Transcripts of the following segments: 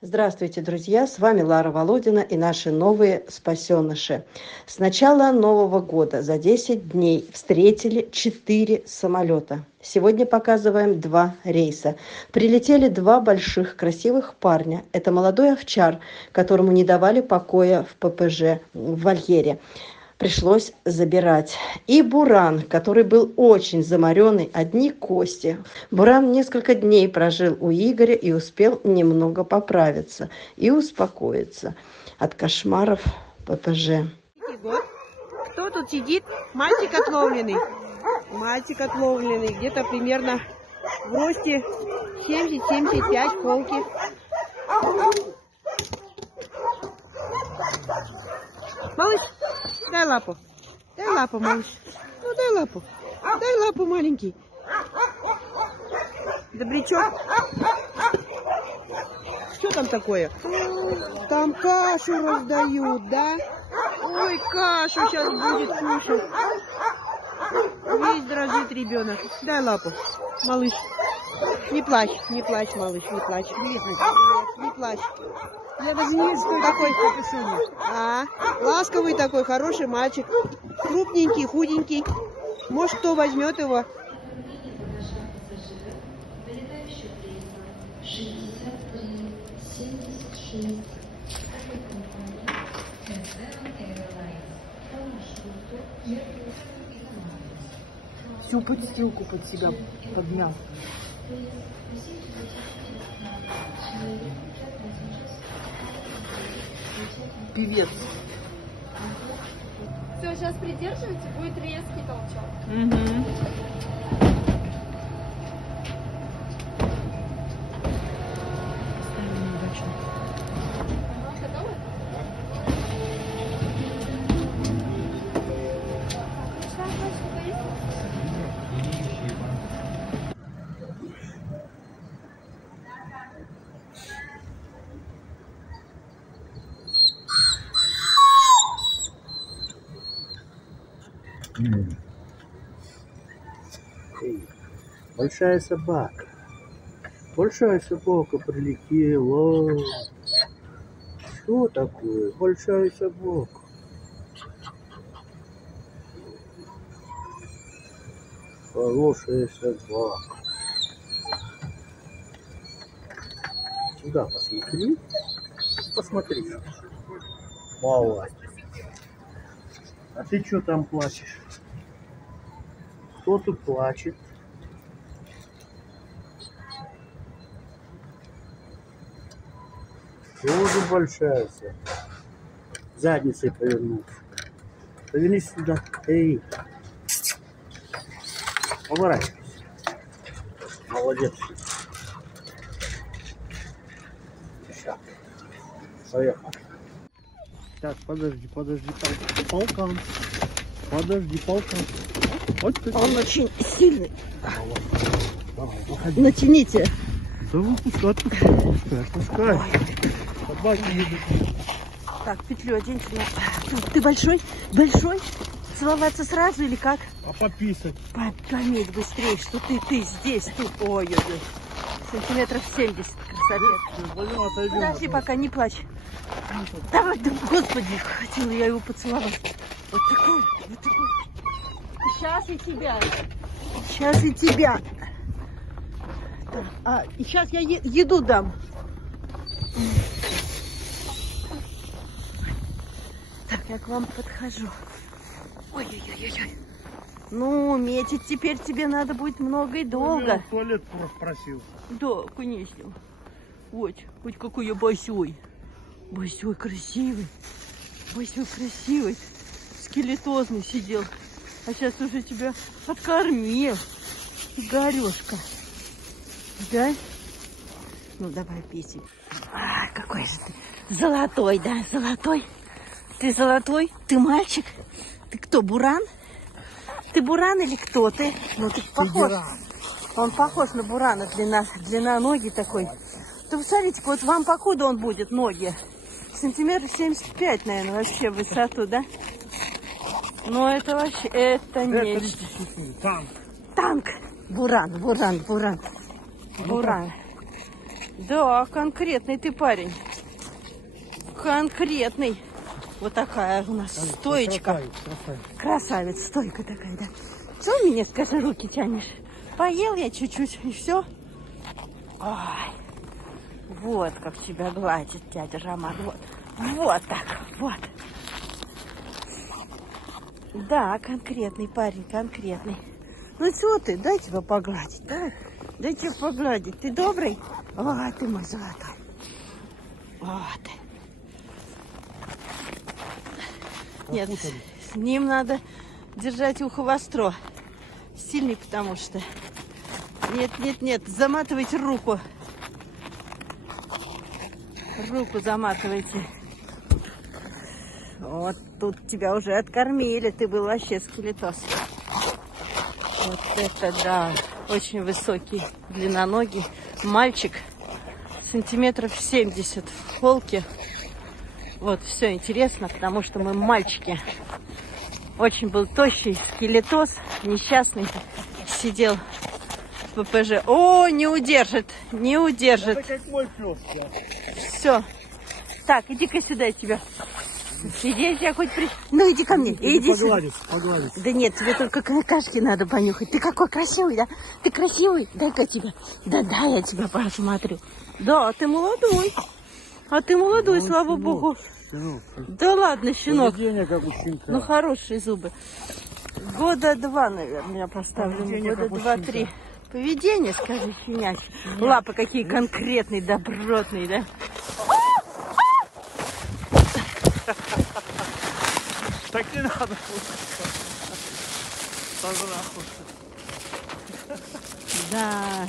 Здравствуйте, друзья! С вами Лара Володина и наши новые спасеныши. С начала Нового года за 10 дней встретили 4 самолета. Сегодня показываем 2 рейса. Прилетели 2 больших красивых парня. Это молодой овчар, которому не давали покоя в ППЖ, в вольере. Пришлось забирать. И Буран, который был очень заморенный, одни кости. Буран несколько дней прожил у Игоря и успел немного поправиться и успокоиться от кошмаров ППЖ. Кто тут сидит? Мальчик отловленный. Мальчик отловленный. Где-то примерно в росте 70-75 холки. Малыш, дай лапу. Дай лапу, малыш. Ну, дай лапу. Дай лапу, маленький. Добрячок. Что там такое? Там кашу раздают, да? Ой, кашу сейчас будет кушать. Весь дрожит ребенок. Дай лапу, малыш. Не плачь, малыш, не плачь. Не плачь. Я даже не вижу, что такой. Ласковый такой, хороший мальчик. Крупненький, худенький. Может, кто возьмет его. Всю подстилку под себя подмял. Певец. Все, сейчас придерживайте, будет резкий толчок. Готовы? Большая собака. Большая собака прилетела. Что такое? Большая собака. Хорошая собака. Сюда посмотри. Посмотри. Молодец. А ты что там плачешь? Кто тут плачет? Тоже большая собака. Задницей повернулся. Повернись сюда. Эй. Поворачивайся. Молодец. Сейчас. Поехал. Так, подожди. Полкан. Подожди, полкан. Вот ты. Он очень сильный. Давай, выходи. Натяните. Да отпускай. Собаки едут. Так, петлю оденьте. Ты большой? Большой? Целоваться сразу или как? А пописать? Пометь быстрее, что ты здесь, тут. Ой-ой-ой. Сантиметров 70, красавец. Подожди, пока не плачь. Давай, да, господи, хотела я его поцеловать. Вот такой. Сейчас и тебя. И сейчас я еду дам. Так, я к вам подхожу. Ой-ой-ой-ой. Ну, метить теперь тебе надо будет много и долго. Я в туалет просил. Да, конечно. Вот какой я босой. Босой красивый. Скелетозный сидел. А сейчас уже тебя откормил. Игорешка. Да? Ну, давай писать. Какой же ты. Золотой, да? Золотой. Ты золотой? Ты мальчик? Ты кто, Буран? Ты Буран или кто ты? Ну, ты похож. Он похож на Бурана, длинноногий такой. Да вы смотрите, вот вам покуда он будет, ноги? Сантиметров 75, наверное, вообще в высоту, да? Ну, это вообще, это нечто. Танк. Танк. Буран. Да, конкретный ты парень. Конкретный. Вот такая у нас стоечка. Красавец, стойка такая, да. Что мне, скажи, руки тянешь? Поел я чуть-чуть, и все. Ой, вот как тебя гладит дядя Роман. Вот, вот так, вот. Да, конкретный парень, конкретный. Ну что ты, дай тебя погладить, да? Дай тебя погладить. Ты добрый? Ой, ты мой золотой. Вот. Нет, с ним надо держать ухо востро. Сильный, потому что... Нет, заматывайте руку. Руку заматывайте. Вот тут тебя уже откормили. Ты был вообще скелетос. Вот это да. Очень высокий, длинноногий мальчик. Сантиметров 70 в холке. Вот, все интересно, потому что мы мальчики. Очень был тощий, скелетос, несчастный. Сидел в ППЖ. О, не удержит, не удержит. Это как мой пес, да. Все. Так, иди-ка сюда, я тебя. Иди, я тебя хоть при... Ну, иди ко мне, иди сюда. Погладить. Да нет, тебе только какашки надо понюхать. Ты какой красивый, да? Ты красивый? Дай-ка тебя. Да, я тебя посмотрю. Да, ты молодой. А ты молодой, слава богу. Щенок. Да ладно, щенок. Поведение как у щенка. Ну, хорошие зубы. Года 2, наверное, я поставлю. Поведение Года как у 2-3. щенка. Поведение, скажи, щенячье. Лапы какие конкретные, добротные, да? Так не надо. Да.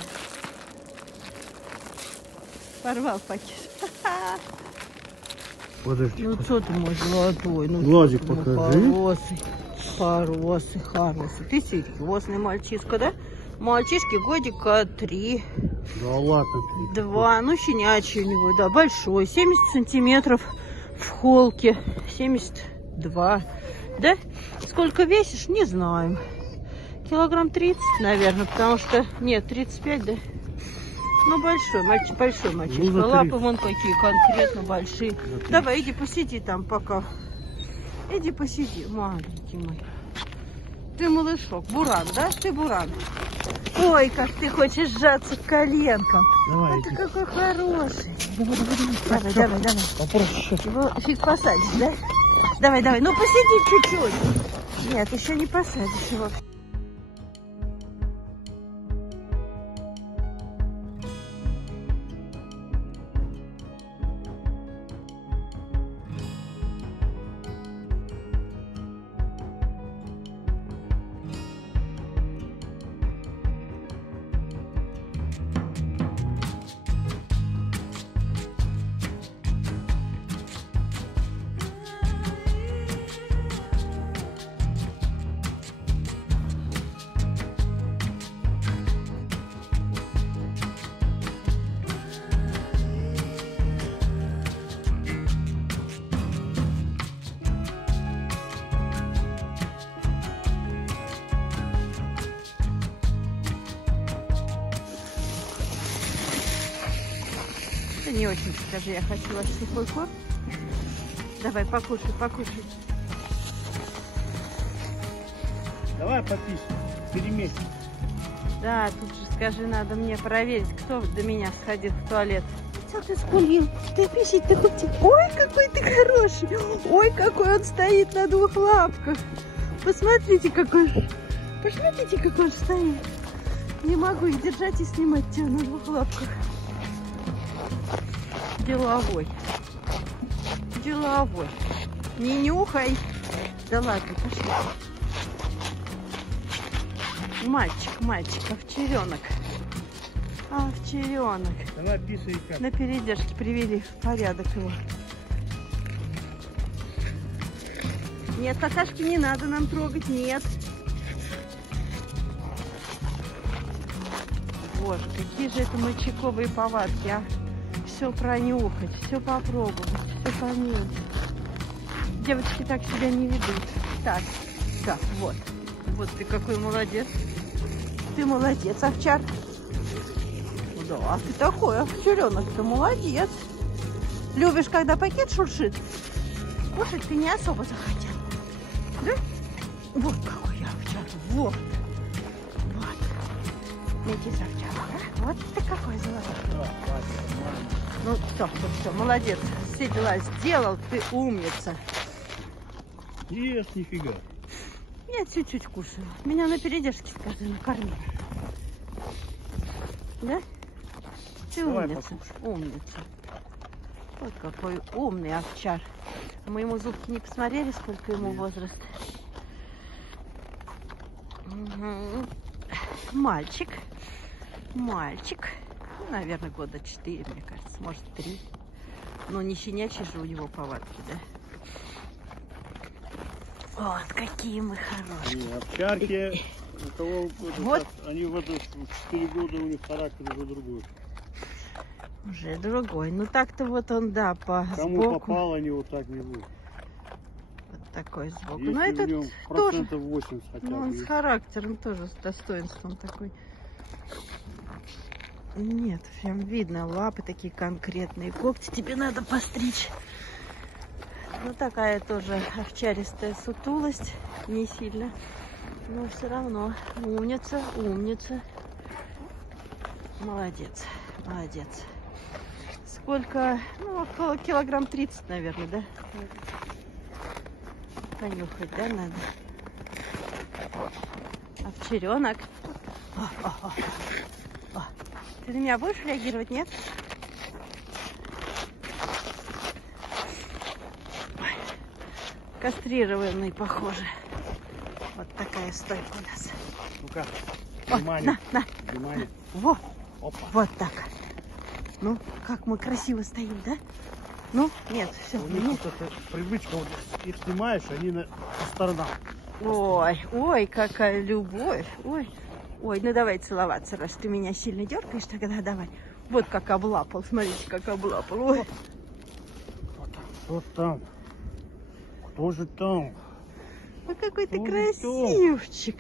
Порвал пакет. Подожди. Ну что ты мой золотой? Ну, Глазик что ты, покажи. Хороший, хороший. Ты серьезный мальчишка, да? Мальчишке годика 3. Да ладно. 2. Ну, щенячий у него, да, большой. 70 сантиметров в холке. 72. Да? Сколько весишь, не знаем. Килограмм 30, наверное, потому что... Нет, 35, да? Ну, большой мальчишка. Ну, Лапы вон какие конкретно большие. Давай, иди посиди там пока. Иди посиди, маленький мой. Ты малышок, буран, да? Ты буран. Ой, как ты хочешь сжаться к коленкам. Давай, А ты иди. какой хороший. Давай. Попроще. Его фиг посадишь, да? Давай. Ну, посиди чуть-чуть. Нет, еще не посадишь его. Не очень, скажи, я хочу ваш сухой корм. Давай, покушай. Давай попись. Перемесь. Да, тут же, скажи, надо мне проверить, кто до меня сходил в туалет. Что ты скулил? Ты писать ты хотел? Ой, какой ты хороший! Ой, какой он стоит на 2 лапках! Посмотрите, какой он стоит! Не могу их держать и снимать тебя на 2 лапках. Деловой. Не нюхай. Да ладно, пошли. Мальчик, овчаренок. Давай писай как. На передержке привели в порядок его. Нет, какашки не надо нам трогать, нет. Боже, какие же это мальчиковые повадки, а. Все пронюхать, все попробовать, все померить. Девочки так себя не ведут. Так, вот. Вот ты какой молодец. Ты молодец, овчар. Да, ты такой овчаренок, ты молодец. Любишь, когда пакет шуршит? Кушать ты не особо захотел. Да? Вот какой я овчар. Вот. Метис овчар, да? Вот ты какой золотой. Ну все, молодец. Все дела сделал, ты умница. Ешь, нифига. Я чуть-чуть кушаю. Меня на передержке, скажи, накорми. Да? Ты Давай умница. Умница. Вот какой умный овчар. А мы ему зубки не посмотрели, сколько ему возраст. Угу. Мальчик. Мальчик. Ну, наверное, года 4, мне кажется. Может, 3. Но не щенячьи же у него повадки, да? Вот какие мы хорошие. И овчарки, у кого Вот. они в 4 года, у них характер уже другой. Уже другой. Ну так-то вот он, да, по Кому сбоку. попал, они вот так не будут. Вот такой сбоку. Если Но этот в нем тоже. процентов 80 хотя Ну, он бы. с характером тоже, с достоинством такой. Нет, прям видно, лапы такие конкретные. Когти тебе надо постричь. Ну, такая тоже овчаристая сутулость. Не сильно. Но все равно. Умница, умница. Молодец, молодец. Сколько? Ну, около килограмм 30, наверное, да? Понюхать, да, надо? Овчаренок. О. Ты на меня будешь реагировать, нет? Кастрированный, похоже. Вот такая стойка у нас. Ну-ка, О, внимание, на. внимание. Во, Опа. вот так. Ну, как мы красиво стоим, да? Ну, нет, все. У них вот эта привычка, вот их снимаешь, они по сторонам. Ой, какая любовь. Ой, ну давай целоваться, раз ты меня сильно дергаешь, тогда давай. Вот как облапал, смотрите, как облапал. Ой. Вот там. Кто же там? Ой, какой ты Ой, красивчик.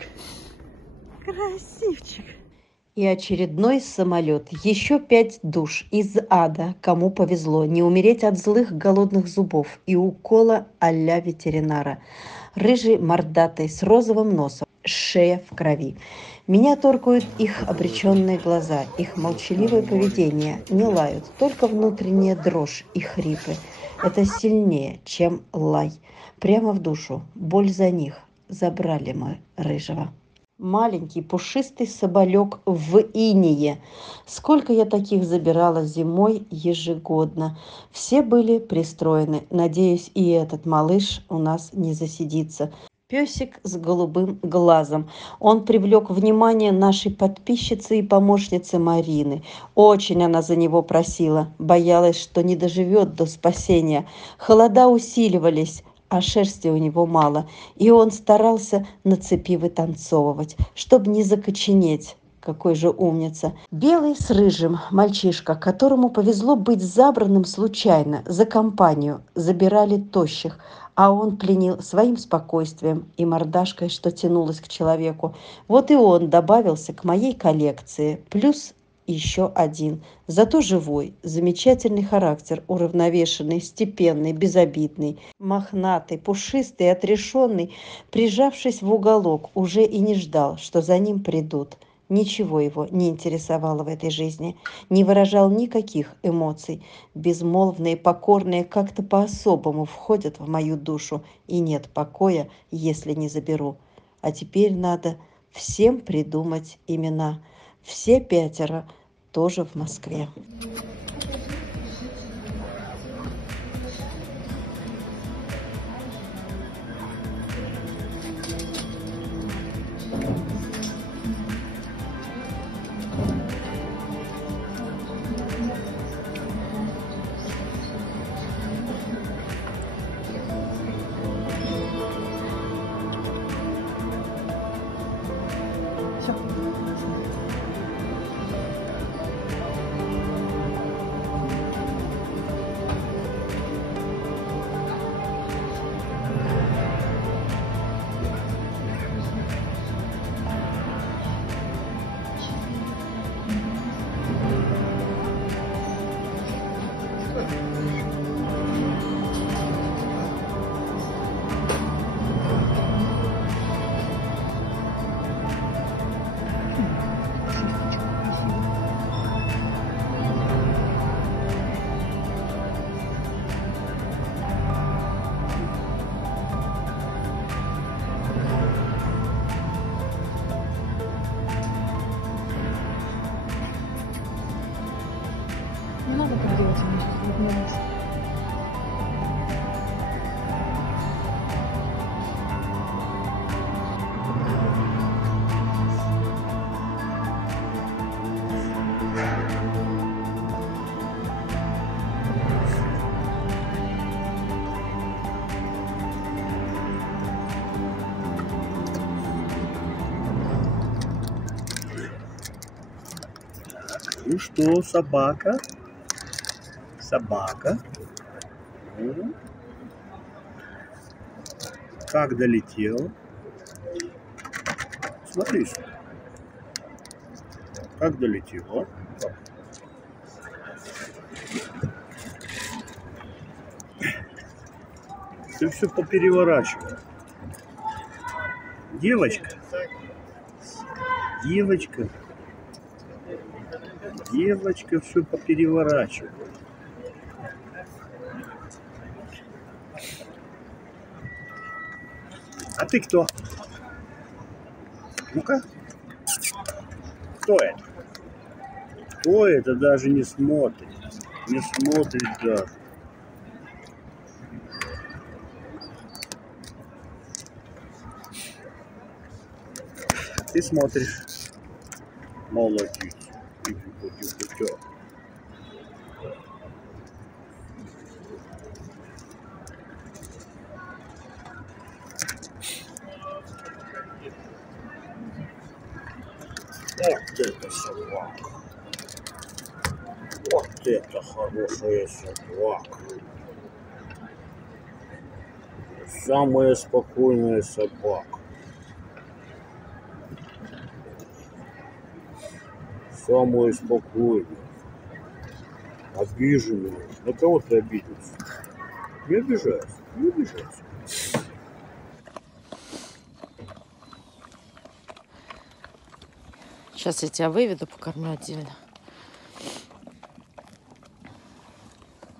Красивчик. И очередной самолет. Еще 5 душ из ада. Кому повезло не умереть от злых голодных зубов и укола а-ля ветеринара. Рыжий мордатый с розовым носом, шея в крови. Меня торкают их обреченные глаза, их молчаливое поведение. Не лают, только внутренняя дрожь и хрипы. Это сильнее, чем лай. Прямо в душу. Боль за них. Забрали мы рыжего. Маленький пушистый соболек в инее. Сколько я таких забирала зимой ежегодно. Все были пристроены. Надеюсь, и этот малыш у нас не засидится. Песик с голубым глазом. Он привлек внимание нашей подписчицы и помощницы Марины. Очень она за него просила. Боялась, что не доживет до спасения. Холода усиливались, а шерсти у него мало, и он старался на цепи вытанцовывать, чтобы не закоченеть. Какой же умница. Белый с рыжим мальчишка, которому повезло быть забранным случайно за компанию, забирали тощих, а он пленил своим спокойствием и мордашкой, что тянулась к человеку. Вот и он добавился к моей коллекции, плюс еще один, зато живой, замечательный характер, уравновешенный, степенный, безобидный, мохнатый, пушистый, отрешенный, прижавшись в уголок, уже и не ждал, что за ним придут. Ничего его не интересовало в этой жизни, не выражал никаких эмоций. Безмолвные, покорные как-то по-особому входят в мою душу, и нет покоя, если не заберу. А теперь надо всем придумать имена. Все 5 тоже в Москве. Ну что, собака? Собака. Ну, как долетел? Смотри, как долетел. Ты все попереворачивал. Девочка. Девочка. Девочка все попереворачивала. А ты кто? Ну-ка. Кто это? Кто это даже не смотрит? Не смотрит даже. Ты смотришь. Молодец. Тихо. Вот это собака. Вот это хорошая собака. Самая спокойная собака. Самая спокойная. Обиженная. На кого ты обиделся? Не обижайся. Не обижайся. Сейчас я тебя выведу, покормлю отдельно.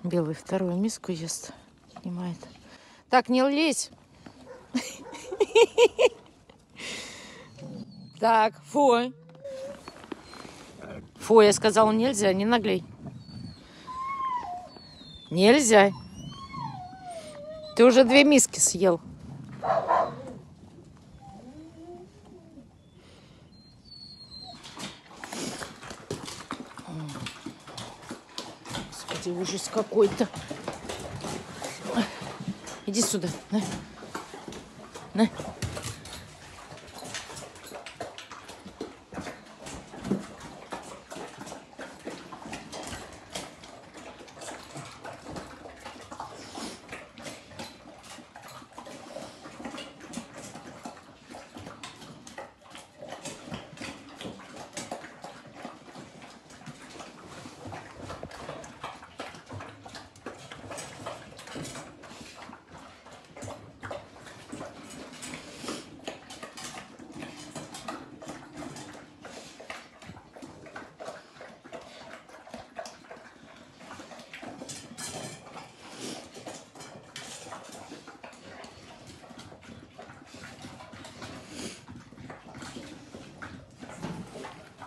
Белый вторую миску ест. Снимает. Так, не лезь. Так, фу. Фу, я сказала, нельзя, не наглей. Нельзя. Ты уже 2 миски съел. Господи, ужас какой-то. Иди сюда. На. На.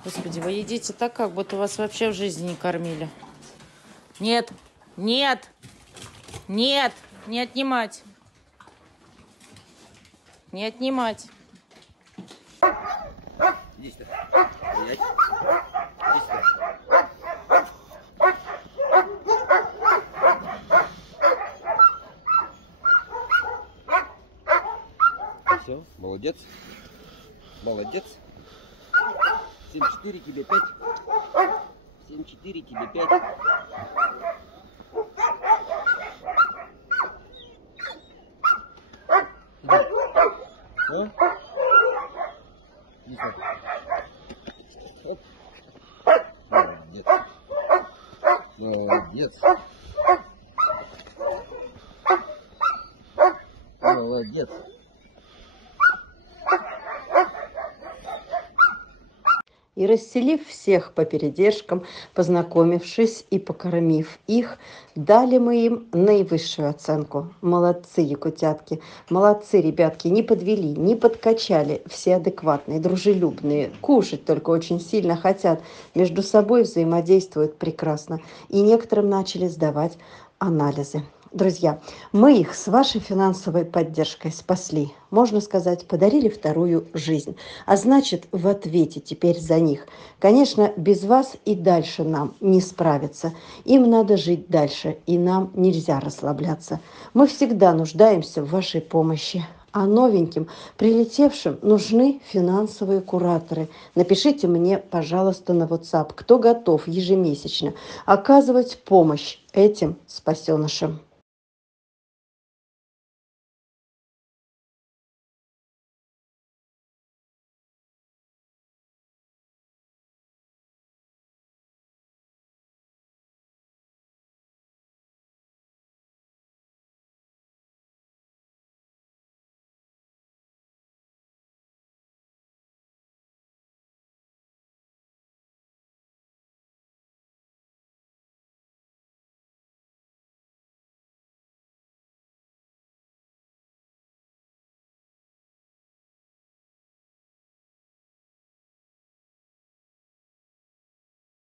Господи, вы едите так, как будто вас вообще в жизни не кормили. Нет, нет, нет, не отнимать. Не отнимать. Иди сюда. Иди сюда. Все, молодец. Молодец. 7-4 тебе 5. 7-4 тебе 5. Иди сюда. Оп. Молодец. Молодец. Молодец. И расселив всех по передержкам, познакомившись и покормив их, дали мы им наивысшую оценку. Молодцы, якутятки, молодцы, ребятки, не подвели, не подкачали, все адекватные, дружелюбные, кушать только очень сильно хотят, между собой взаимодействуют прекрасно. И некоторым начали сдавать анализы. Друзья, мы их с вашей финансовой поддержкой спасли. Можно сказать, подарили вторую жизнь. А значит, в ответе теперь за них. Конечно, без вас и дальше нам не справиться. Им надо жить дальше, и нам нельзя расслабляться. Мы всегда нуждаемся в вашей помощи. А новеньким, прилетевшим, нужны финансовые кураторы. Напишите мне, пожалуйста, на WhatsApp, кто готов ежемесячно оказывать помощь этим спасенышам.